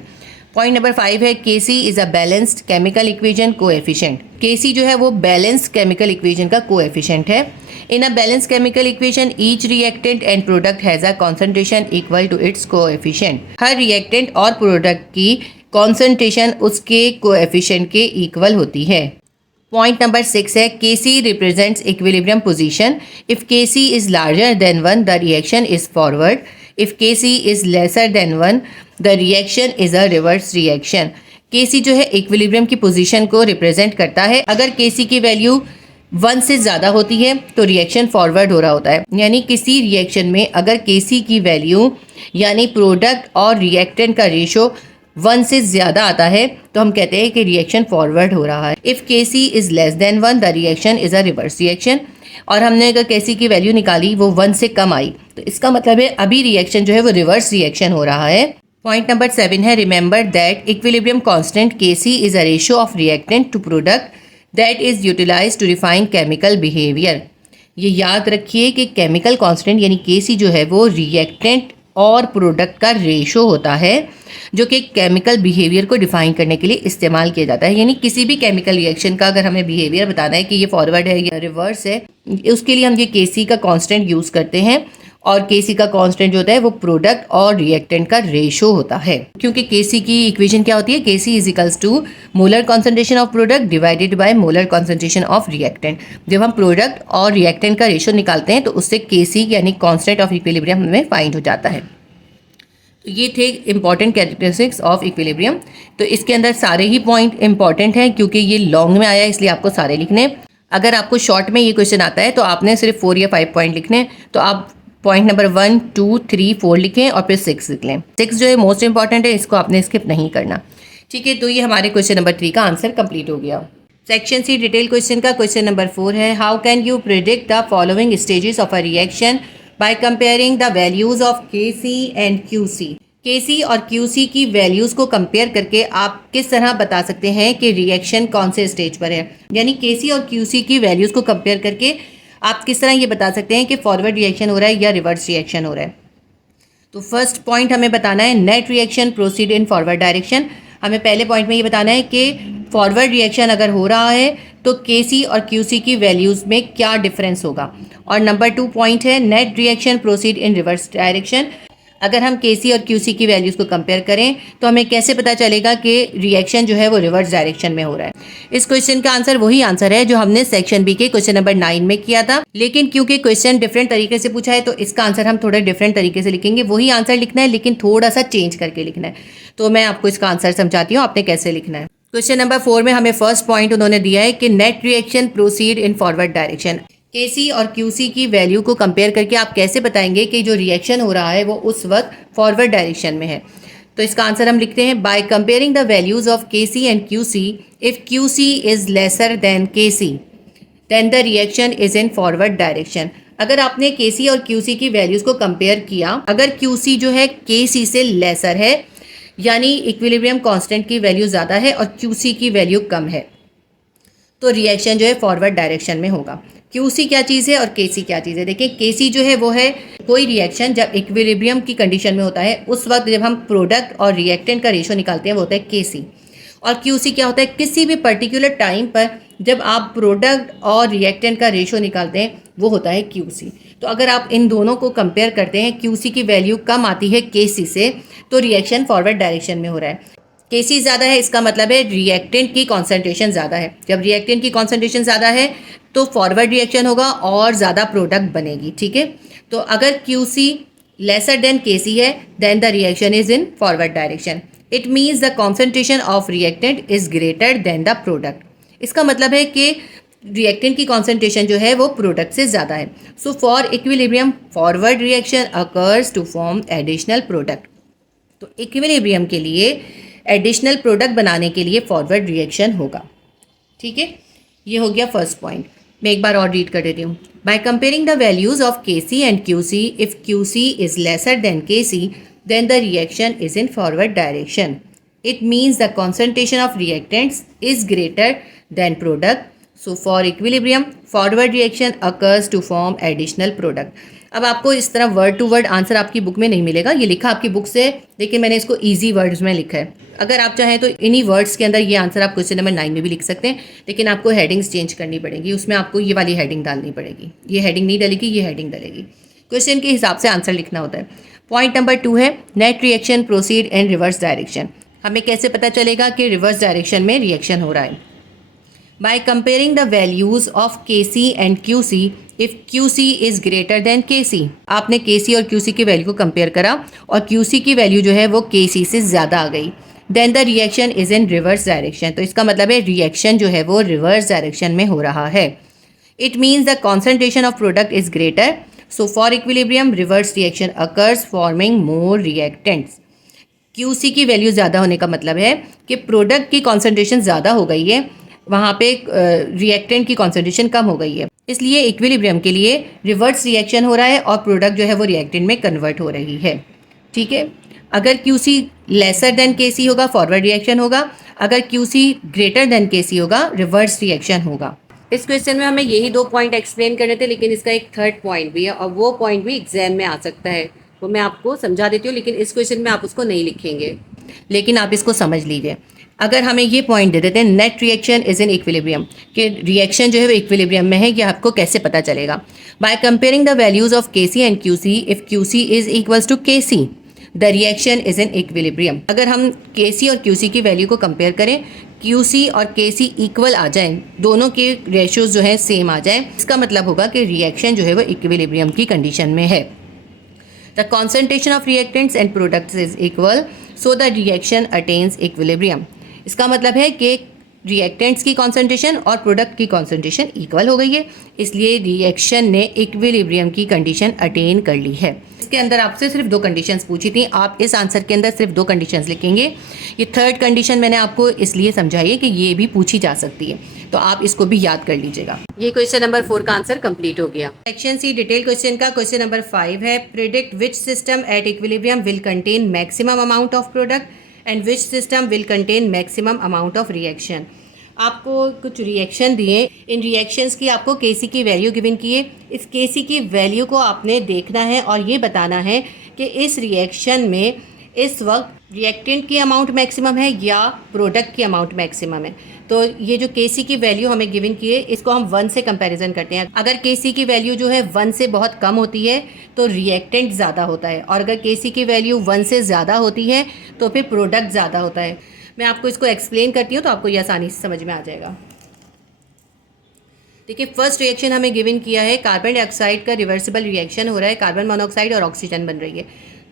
पॉइंट नंबर 5 है Kc is a balanced chemical equation coefficient. Kc जो है वो बैलेंस्ड केमिकल इक्वेशन का कोएफिशिएंट है। In a balanced chemical equation each reactant and product has a concentration equal to its coefficient. हर रिएक्टेंट और product की concentration उसके coefficient के इक्वल होती है। पॉइंट नंबर 6 है Kc represents equilibrium position. If Kc is larger than 1 the reaction is forward. If Kc is lesser then 1 the reaction is a reverse reaction. Kc जो है equilibrium की position को represent करता है। अगर Kc की value 1 से ज़्यादा होती है तो रिएक्शन फॉरवर्ड हो रहा होता है, यानी किसी रिएक्शन में अगर Kc की वैल्यू यानी प्रोडक्ट और रिएक्टेंट का रेशो 1 से ज़्यादा आता है तो हम कहते हैं कि रिएक्शन फॉरवर्ड हो रहा है। If Kc is less than 1 the reaction is a reverse reaction. और हमने अगर Kc की वैल्यू निकाली वो 1 से कम आई तो इसका मतलब है अभी रिएक्शन जो है वो रिवर्स रिएक्शन हो रहा है। पॉइंट नंबर 7 है remember that equilibrium constant Kc is a ratio of reactant to product that is utilised to define chemical behaviour. ये याद रखिए कि केमिकल कांस्टेंट यानी Kc जो है वो रिएक्टेंट और प्रोडक्ट का रेशो होता है जो कि केमिकल बिहेवियर को डिफाइन करने के लिए इस्तेमाल किया जाता है। यानी किसी भी केमिकल रिएक्शन का अगर हमें बिहेवियर बताना है कि ये फॉरवर्ड है या रिवर्स है, उसके लिए हम ये Kc का कांस्टेंट यूज़ करते हैं। और Kc का कांस्टेंट जो होता है वो प्रोडक्ट और रिएक्टेंट का रेशो होता है। क्योंकि Kc की इक्वेशन क्या होती है, Kc is equals to molar concentration of product divided by molar concentration of reactant. जब हम प्रोडक्ट और रिएक्टेंट का रेशो निकालते हैं तो उससे Kc यानी कांस्टेंट ऑफ इक्विलिब्रियम हमें फाइंड हो जाता है। तो ये थे इंपॉर्टेंट कैरेक्टरिस्टिक्स ऑफ इक्विलिब्रियम। तो इसके अंदर सारे ही पॉइंट इंपॉर्टेंट हैं क्योंकि ये लॉन्ग में आया इसलिए आपको सारे लिखने। अगर आपको शॉर्ट में ये क्वेश्चन आता है तो आपने सिर्फ 4 या 5 पॉइंट लिखने, तो आप पॉइंट नंबर 1, 2, 3, 4 लिखें और फिर 6 लिख लें। 6 जो है मोस्ट इंपॉर्टेंट है, इसको आपने स्किप नहीं करना। ठीक है, तो ये हमारे क्वेश्चन नंबर 3 का आंसर कंप्लीट हो गया। सेक्शन सी डिटेल क्वेश्चन का क्वेश्चन नंबर 4 है how can you predict the following stages of a reaction by comparing the values of Kc and Qc। Kc और Qc की वैल्यूज़ को compare करके आप किस तरह बता सकते हैं कि रिएक्शन कौन से स्टेज पर है। यानी Kc और Qc की वैल्यूज़ को कंपेयर करके आप किस तरह ये बता सकते हैं कि फॉरवर्ड रिएक्शन हो रहा है या रिवर्स रिएक्शन हो रहा है। तो फर्स्ट पॉइंट हमें बताना है net reaction proceed in forward direction. हमें पहले पॉइंट में ये बताना है कि फॉरवर्ड रिएक्शन अगर हो रहा है तो Kc और Qc की वैल्यूज़ में क्या डिफरेंस होगा। और नंबर 2 पॉइंट है net reaction proceed in reverse direction. अगर हम Kc और Qc की वैल्यूज़ को कंपेयर करें तो हमें कैसे पता चलेगा कि रिएक्शन जो है वो रिवर्स डायरेक्शन में हो रहा है। इस क्वेश्चन का आंसर वही आंसर है जो हमने सेक्शन बी के क्वेश्चन नंबर 9 में किया था, लेकिन क्योंकि क्वेश्चन डिफरेंट तरीके से पूछा है तो इसका आंसर हम थोड़ा डिफरेंट तरीके से लिखेंगे। वही आंसर लिखना है लेकिन थोड़ा सा चेंज करके लिखना है। तो मैं आपको इसका आंसर समझाती हूँ आपने कैसे लिखना है। क्वेश्चन नंबर 4 में हमें फर्स्ट पॉइंट उन्होंने दिया है कि net reaction proceed in forward direction. Kc और Qc की वैल्यू को कंपेयर करके आप कैसे बताएंगे कि जो रिएक्शन हो रहा है वो उस वक्त फॉरवर्ड डायरेक्शन में है। तो इसका आंसर हम लिखते हैं by comparing the values of Kc and Qc if Qc is lesser than Kc then the reaction is in forward direction. अगर आपने Kc और Qc की वैल्यूज को कंपेयर किया, अगर Qc जो है Kc से लेसर है यानी इक्विलिब्रियम कांस्टेंट की वैल्यू ज़्यादा है और Qc की वैल्यू कम है, तो रिएक्शन जो है फॉरवर्ड डायरेक्शन में होगा। Qc क्या चीज़ है और Kc क्या चीज़ है। देखिए Kc जो है वो है कोई रिएक्शन जब इक्विलिब्रियम की कंडीशन में होता है उस वक्त जब हम प्रोडक्ट और रिएक्टेंट का रेशो निकालते हैं वो होता है Kc। और Qc क्या होता है, किसी भी पर्टिकुलर टाइम पर जब आप प्रोडक्ट और रिएक्टेंट का रेशो निकालते हैं वो होता है Qc। तो अगर आप इन दोनों को कंपेयर करते हैं, Qc की वैल्यू कम आती है Kc से तो रिएक्शन फॉरवर्ड डायरेक्शन में हो रहा है। Kc ज़्यादा है इसका मतलब है रिएक्टेंट की कॉन्सेंट्रेशन ज़्यादा है। जब रिएक्टेंट की कॉन्सेंट्रेशन ज़्यादा है तो फॉरवर्ड रिएक्शन होगा और ज़्यादा प्रोडक्ट बनेगी। ठीक है, तो अगर Qc लेसर देन Kc है then the reaction is in forward direction. It means the concentration of reactant is greater than the product. इसका मतलब है कि रिएक्टेंट की कॉन्सेंट्रेशन जो है वो प्रोडक्ट से ज़्यादा है। So for equilibrium forward reaction occurs to form additional product. तो इक्विलिब्रियम के लिए एडिशनल प्रोडक्ट बनाने के लिए फॉरवर्ड रिएक्शन होगा। ठीक है, ये हो गया फर्स्ट पॉइंट। मैं एक बार और रीड कर देती हूँ। By comparing the values of Kc and Qc if Qc is lesser than Kc then the reaction is in forward direction. It means the concentration of reactants is greater than product so for equilibrium forward reaction occurs to form additional product. अब आपको इस तरह word to word answer आपकी book में नहीं मिलेगा, ये लिखा आपकी बुक से, लेकिन मैंने इसको ईजी वर्ड्स में लिखा है। अगर आप चाहें तो इन्हीं वर्ड्स के अंदर ये आंसर आप क्वेश्चन नंबर 9 में भी लिख सकते हैं, लेकिन आपको हेडिंग्स चेंज करनी पड़ेगी, उसमें आपको ये वाली हेडिंग डालनी पड़ेगी। ये हेडिंग नहीं डलेगी, ये हेडिंग डलेगी। क्वेश्चन के हिसाब से आंसर लिखना होता है। पॉइंट नंबर 2 है net reaction proceed in reverse direction. हमें कैसे पता चलेगा कि रिवर्स डायरेक्शन में रिएक्शन हो रहा है? Bye comparing the values of Kc and Qc if Qc is greater then Kc। आपने Kc और Qc की वैल्यू को कंपेयर करा और Qc की वैल्यू जो है वो Kc से ज़्यादा आ गई, then the reaction is in reverse direction. तो इसका मतलब है रिएक्शन जो है वो रिवर्स डायरेक्शन में हो रहा है। It means the concentration of product is greater, so for equilibrium reverse reaction occurs forming more reactants. Qc की वैल्यू ज़्यादा होने का मतलब है कि प्रोडक्ट की कॉन्सेंट्रेशन ज़्यादा हो गई है, वहाँ पे रिएक्टेंट की कॉन्सेंट्रेशन कम हो गई है, इसलिए इक्विलिब्रियम के लिए रिवर्स रिएक्शन हो रहा है और प्रोडक्ट जो है वो रिएक्टेंट में कन्वर्ट हो रही है। ठीक है, अगर Qc लेसर देन Kc होगा फॉरवर्ड रिएक्शन होगा, अगर Qc ग्रेटर देन Kc होगा रिवर्स रिएक्शन होगा। इस क्वेश्चन में हमें यही 2 पॉइंट एक्सप्लेन करने थे, लेकिन इसका एक थर्ड पॉइंट भी है और वो पॉइंट भी एग्जाम में आ सकता है, वो मैं आपको समझा देती हूँ, लेकिन इस क्वेश्चन में आप उसको नहीं लिखेंगे, लेकिन आप इसको समझ लीजिए। अगर हमें ये पॉइंट दे देते हैं net reaction is in equilibrium, कि रिएक्शन जो है वो इक्विलिब्रियम में है, ये आपको कैसे पता चलेगा? By comparing the values of Kc and Qc if Qc is equals to Kc the reaction is in equilibrium. अगर हम Kc और Qc की वैल्यू को कंपेयर करें, Qc और Kc इक्वल आ जाए, दोनों के रेशियोज जो है सेम आ जाए, इसका मतलब होगा कि रिएक्शन जो है वो इक्विलिब्रियम की कंडीशन में है। The concentration of reactants and products is equal, so the reaction attains equilibrium. इसका मतलब है कि रिएक्टेंट्स की कॉन्सेंट्रेशन और प्रोडक्ट की कॉन्सेंट्रेशन इक्वल हो गई है, इसलिए रिएक्शन ने इक्विलिब्रियम की कंडीशन अटेन कर ली है। इसके अंदर आपसे सिर्फ 2 कंडीशंस पूछी थी, आप इस आंसर के अंदर सिर्फ 2 कंडीशंस लिखेंगे। ये थर्ड कंडीशन मैंने आपको इसलिए समझाई है कि ये भी पूछी जा सकती है, तो आप इसको भी याद कर लीजिएगा। ये क्वेश्चन नंबर 4 का आंसर कंप्लीट हो गया। सेक्शन सी डिटेल क्वेश्चन का क्वेश्चन नंबर 5 है predict which system at equilibrium will contain maximum amount of product and which system will contain maximum amount of reaction. आपको कुछ रिएक्शन दिए, इन reactions की आपको Kc की वैल्यू गिवन की है। इस Kc की वैल्यू को आपने देखना है और ये बताना है कि इस रिएक्शन में इस वक्त रिएक्टेंट की अमाउंट मैक्सिमम है या प्रोडक्ट की अमाउंट मैक्सिमम है। तो ये जो Kc की वैल्यू हमें गिवन की है, इसको हम 1 से कंपैरिजन करते हैं। अगर Kc की वैल्यू जो है 1 से बहुत कम होती है तो रिएक्टेंट ज़्यादा होता है, और अगर Kc की वैल्यू 1 से ज़्यादा होती है तो फिर प्रोडक्ट ज़्यादा होता है। मैं आपको इसको एक्सप्लेन करती हूँ तो आपको ये आसानी से समझ में आ जाएगा। देखिए, फर्स्ट रिएक्शन हमें गिवन किया है, कार्बन डाइऑक्साइड का रिवर्सिबल रिएक्शन हो रहा है, कार्बन मोनोऑक्साइड और ऑक्सीजन बन रही है।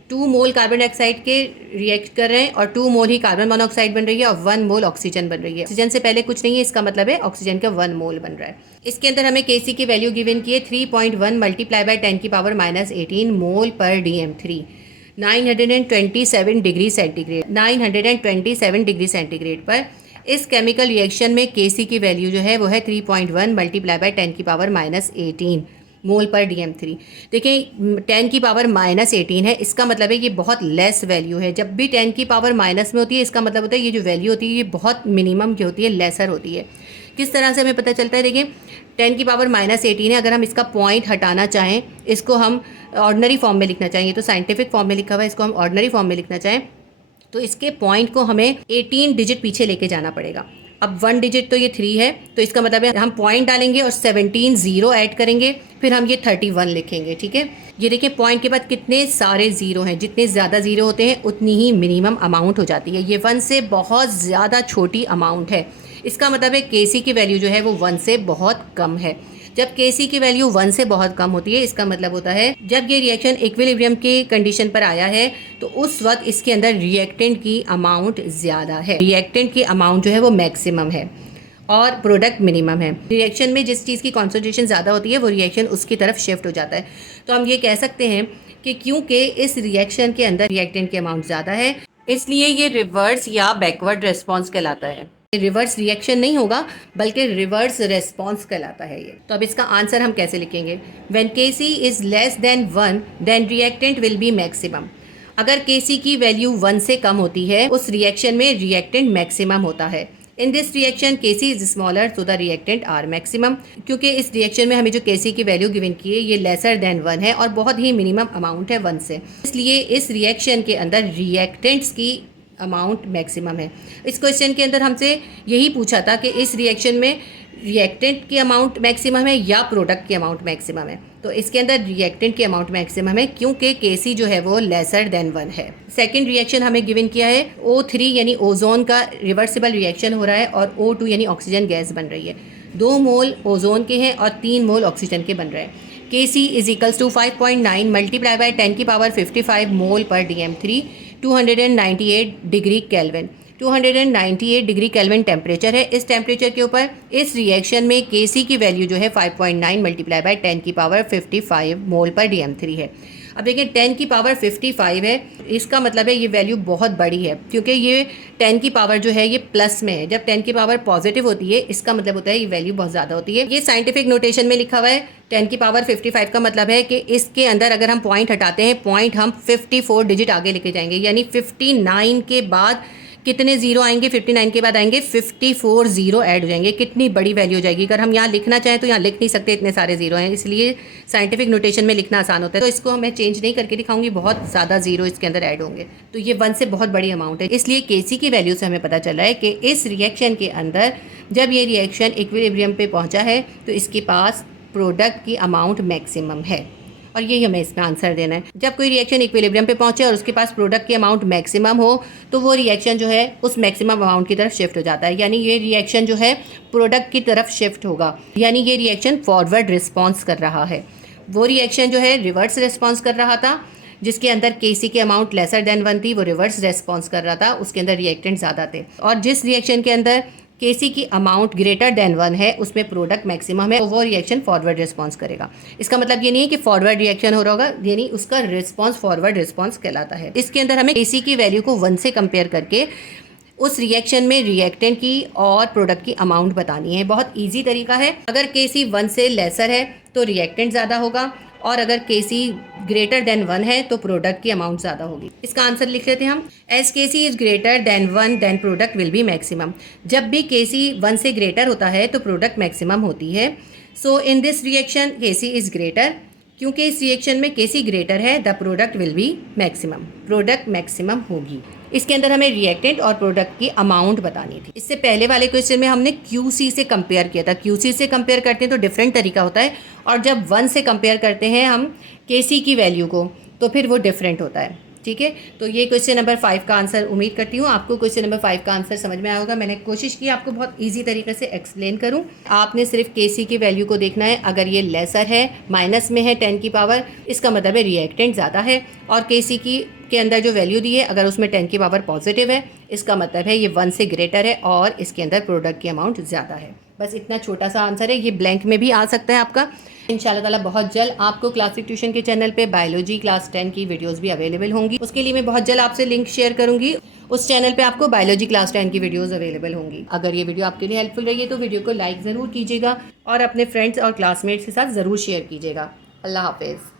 2 मोल कार्बन डाइऑक्साइड के रिएक्ट कर रहे हैं और 2 मोल ही कार्बन मोनोऑक्साइड बन रही है और 1 मोल ऑक्सीजन बन रही है। ऑक्सीजन से पहले कुछ नहीं है, इसका मतलब है ऑक्सीजन का 1 मोल बन रहा है। इसके अंदर हमें Kc की वैल्यू गिवन की है 3.1 मल्टीप्लाई बाय 10⁻⁻18 मोल पर dm3, 927 degree centigrade, 927 degree centigrade पर इस केमिकल रिएक्शन में Kc की वैल्यू जो है वो है 3.1 मल्टीप्लाई बाय 10⁻⁻18 मोल पर dm3। देखिए 10⁻⁻18 है, इसका मतलब है ये बहुत लेस वैल्यू है। जब भी 10 की पावर माइनस में होती है, इसका मतलब होता है ये जो वैल्यू होती है ये बहुत मिनिमम की होती है, लेसर होती है। किस तरह से हमें पता चलता है? देखिए 10⁻⁻18 है, अगर हम इसका पॉइंट हटाना चाहें, इसको हम ऑर्डिनरी फॉर्म में लिखना चाहिए, तो साइंटिफिक फॉर्म में लिखा हुआ है, इसको हम ऑर्डिनरी फॉर्म में लिखना चाहें तो इसके पॉइंट को हमें 18 डिजिट पीछे लेके जाना पड़ेगा। अब 1 डिजिट तो ये 3 है, तो इसका मतलब है हम पॉइंट डालेंगे और 17 जीरो ऐड करेंगे, फिर हम ये 31 लिखेंगे। ठीक है, ये देखिए पॉइंट के बाद कितने सारे जीरो हैं, जितने ज़्यादा जीरो होते हैं उतनी ही मिनिमम अमाउंट हो जाती है। ये 1 से बहुत ज़्यादा छोटी अमाउंट है, इसका मतलब है Kc की वैल्यू जो है वो 1 से बहुत कम है। जब Kc की वैल्यू 1 से बहुत कम होती है, इसका मतलब होता है जब ये रिएक्शन इक्विलिब्रियम की कंडीशन पर आया है तो उस वक्त इसके अंदर रिएक्टेंट की अमाउंट ज़्यादा है, रिएक्टेंट की अमाउंट जो है वो मैक्सिमम है और प्रोडक्ट मिनिमम है। रिएक्शन में जिस चीज़ की कॉन्सेंट्रेशन ज़्यादा होती है वो रिएक्शन उसकी तरफ शिफ्ट हो जाता है। तो हम ये कह सकते हैं कि क्योंकि इस रिएक्शन के अंदर रिएक्टेंट की अमाउंट ज़्यादा है, इसलिए ये रिवर्स या बैकवर्ड रिस्पॉन्स कहलाता है। रिवर्स रिएक्शन नहीं होगा बल्कि रिवर्स रेस्पॉन्स कहलाता है ये। तो अब इसका आंसर हम कैसे लिखेंगे? When Kc is less than 1 then reactant will be maximum. अगर Kc की वैल्यू 1 से कम होती है, उस रिएक्शन में रिएक्टेंट मैक्सिमम होता है। In this reaction Kc is smaller so the reactant are maximum. क्योंकि इस रिएक्शन में हमें जो Kc की वैल्यू गिवन की है ये लेसर देन 1 है और बहुत ही मिनिमम अमाउंट है 1 से, इसलिए इस रिएक्शन के अंदर रिएक्टेंट्स की अमाउंट मैक्सिमम है। इस क्वेश्चन के अंदर हमसे यही पूछा था कि इस रिएक्शन में रिएक्टेंट की अमाउंट मैक्सिमम है या प्रोडक्ट की अमाउंट मैक्सिमम है, तो इसके अंदर रिएक्टेंट की अमाउंट मैक्सिमम है क्योंकि Kc जो है वो लेसर देन 1 है। सेकंड रिएक्शन हमें गिवन किया है O3 यानी ओजोन का रिवर्सिबल रिएक्शन हो रहा है और O2 यानी ऑक्सीजन गैस बन रही है। 2 मोल ओजोन के हैं और 3 मोल ऑक्सीजन के बन रहे हैं। Kc is equals to 5.9 multiply by 10 की पावर 55 मोल पर dm3 298 degree kelvin. 298 degree kelvin temperature है। इस टेम्परेचर के ऊपर इस रिएक्शन में Kc की वैल्यू जो है 5.9 मल्टीप्लाई बाय 10 की पावर 55 मोल पर dm3 है। अब देखिए 10 की पावर 55 है, इसका मतलब है ये वैल्यू बहुत बड़ी है क्योंकि ये 10 की पावर जो है ये प्लस में है। जब 10 की पावर पॉजिटिव होती है इसका मतलब होता है ये वैल्यू बहुत ज़्यादा होती है। ये साइंटिफिक नोटेशन में लिखा हुआ है। 10 की पावर 55 का मतलब है कि इसके अंदर अगर हम पॉइंट हटाते हैं, पॉइंट हम 54 डिजिट आगे लेके जाएंगे, यानी 59 के बाद कितने जीरो आएंगे, 59 के बाद आएंगे 54 जीरो ऐड हो जाएंगे। कितनी बड़ी वैल्यू हो जाएगी। अगर हम यहाँ लिखना चाहें तो यहाँ लिख नहीं सकते, इतने सारे जीरो हैं, इसलिए साइंटिफिक नोटेशन में लिखना आसान होता है। तो इसको मैं चेंज नहीं करके दिखाऊंगी, बहुत ज़्यादा जीरो इसके अंदर ऐड होंगे। तो ये 1 से बहुत बड़ी अमाउंट है, इसलिए Kc की वैल्यू से हमें पता चला है कि इस रिएक्शन के अंदर जब ये रिएक्शन इक्विलिब्रियम पे पहुँचा है तो इसके पास प्रोडक्ट की अमाउंट मैक्सिमम है और यही हमें इसमें आंसर देना है। जब कोई रिएक्शन इक्विलिब्रियम पे पहुंचे और उसके पास प्रोडक्ट की अमाउंट मैक्सिमम हो तो वो रिएक्शन जो है उस मैक्सिमम अमाउंट की तरफ शिफ्ट हो जाता है, यानी ये रिएक्शन जो है प्रोडक्ट की तरफ शिफ्ट होगा, यानी ये रिएक्शन फॉरवर्ड रिस्पॉन्स कर रहा है। वो रिएक्शन जो है रिवर्स रिस्पॉन्स कर रहा था जिसके अंदर Kc की अमाउंट लेसर देन 1 थी, वो रिवर्स रिस्पॉन्स कर रहा था, उसके अंदर रिएक्टेंट ज़्यादा थे। और जिस रिएक्शन के अंदर Kc की अमाउंट ग्रेटर देन 1 है उसमें प्रोडक्ट मैक्सिमम है, तो वो रिएक्शन फॉरवर्ड रिस्पॉन्स करेगा। इसका मतलब ये नहीं है कि फॉरवर्ड रिएक्शन हो रहा होगा, यानी उसका रिस्पॉन्स फॉरवर्ड रिस्पॉन्स कहलाता है। इसके अंदर हमें Kc की वैल्यू को 1 से कंपेयर करके उस रिएक्शन में रिएक्टेंट की और प्रोडक्ट की अमाउंट बतानी है। बहुत ईजी तरीका है। अगर Kc 1 से लेसर है तो रिएक्टेंट ज़्यादा होगा और अगर Kc ग्रेटर देन 1 है तो प्रोडक्ट की अमाउंट ज़्यादा होगी। इसका आंसर लिख लेते हैं हम। As Kc is greater than 1 then product will be maximum. जब भी Kc 1 से ग्रेटर होता है तो प्रोडक्ट मैक्सिमम होती है। So in this reaction Kc is greater, क्योंकि इस रिएक्शन में Kc ग्रेटर है the product will be maximum, product maximum होगी। इसके अंदर हमें रिएक्टेंट और प्रोडक्ट की अमाउंट बतानी थी। इससे पहले वाले क्वेश्चन में हमने QC से कंपेयर किया था। QC से कंपेयर करते हैं तो डिफरेंट तरीका होता है, और जब 1 से कंपेयर करते हैं हम Kc की वैल्यू को तो फिर वो डिफरेंट होता है। ठीक है, तो ये क्वेश्चन नंबर 5 का आंसर उम्मीद करती हूँ आपको क्वेश्चन नंबर 5 का आंसर समझ में आया होगा। मैंने कोशिश की आपको बहुत इजी तरीके से एक्सप्लेन करूँ। आपने सिर्फ Kc की वैल्यू को देखना है। अगर ये लेसर है, माइनस में है 10 की पावर, इसका मतलब है रिएक्टेंट ज़्यादा है। और Kc की के अंदर जो वैल्यू दी है अगर उसमें 10 की पावर पॉजिटिव है, इसका मतलब है ये 1 से ग्रेटर है और इसके अंदर प्रोडक्ट की अमाउंट ज़्यादा है। बस इतना छोटा सा आंसर है, ये ब्लैंक में भी आ सकता है आपका। इंशाल्लाह ताला बहुत जल्द आपको क्लासिक ट्यूशन के चैनल पे बायोलॉजी क्लास 10 की वीडियोस भी अवेलेबल होंगी। उसके लिए मैं बहुत जल्द आपसे लिंक शेयर करूंगी। उस चैनल पे आपको बायोलॉजी क्लास 10 की वीडियोस अवेलेबल होंगी। अगर ये वीडियो आपके लिए हेल्पफुल रही है तो वीडियो को लाइक ज़रूर कीजिएगा और अपने फ्रेंड्स और क्लासमेट्स के साथ ज़रूर शेयर कीजिएगा। अल्लाह हाफिज़।